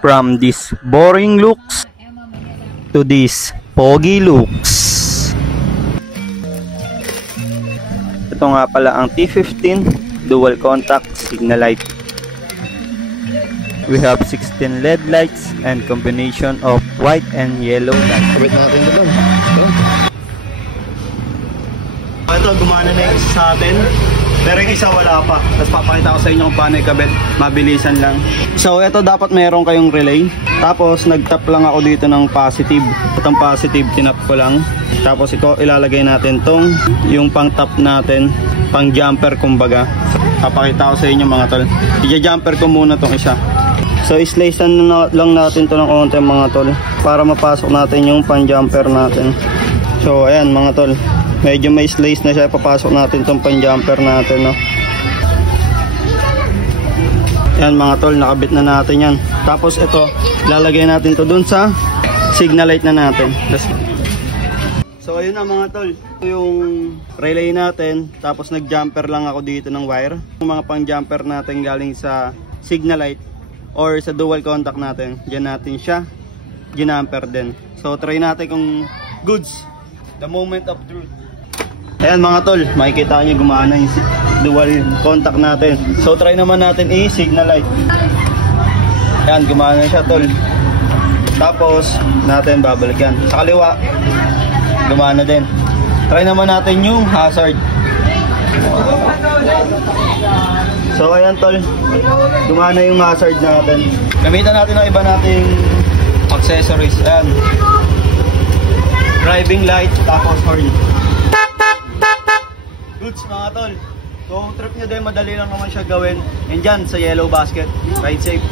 from this boring looks to this pogi looks. Ito nga pala ang T15 dual contact signal light. We have 16 LED lights and combination of white and yellow lights. Kabit natin ito doon. Ito, gumana na yung sa atin. Pero yung isa wala pa. Tapos papakita ko sa inyo kung paano ikabit. Mabilisan lang. So ito dapat meron kayong relay. Tapos nag-tap lang ako dito ng positive. Itong positive tinap ko lang. Tapos ito ilalagay natin tong yung pang tap natin. Pang jumper kumbaga. Papakita ko sa inyo mga tol. I-jumper ko muna tong isa. So islicean na lang natin to ng konti mga tol. Para mapasok natin yung pang jumper natin. So ayan mga tol. Medyo may slice na siya, papasok natin itong pan-jumper natin, no? Yan mga tol, nakabit na natin yan. Tapos ito, lalagay natin to dun sa signal light na natin. So ayun na mga tol, ito yung relay natin. Tapos nag-jumper lang ako dito ng wire. Yung mga pang-jumper natin galing sa signal light or sa dual contact natin, dyan natin siya ginamper din. So try natin kung goods, the moment of truth. Ayan mga tol, makikita nyo gumana yung dual contact natin. So try naman natin i-signal light. Ayan, gumana siya tol. Tapos natin babalikan. Sa kaliwa, gumana din. Try naman natin yung hazard. So ayan tol, gumana yung hazard natin. Gamitan natin ang iba nating accessories. Ayan, driving light, tapos horn. Goods mga tol. Kung trip nyo din, madali lang naman siya gawin. And dyan sa yellow basket, ride safe.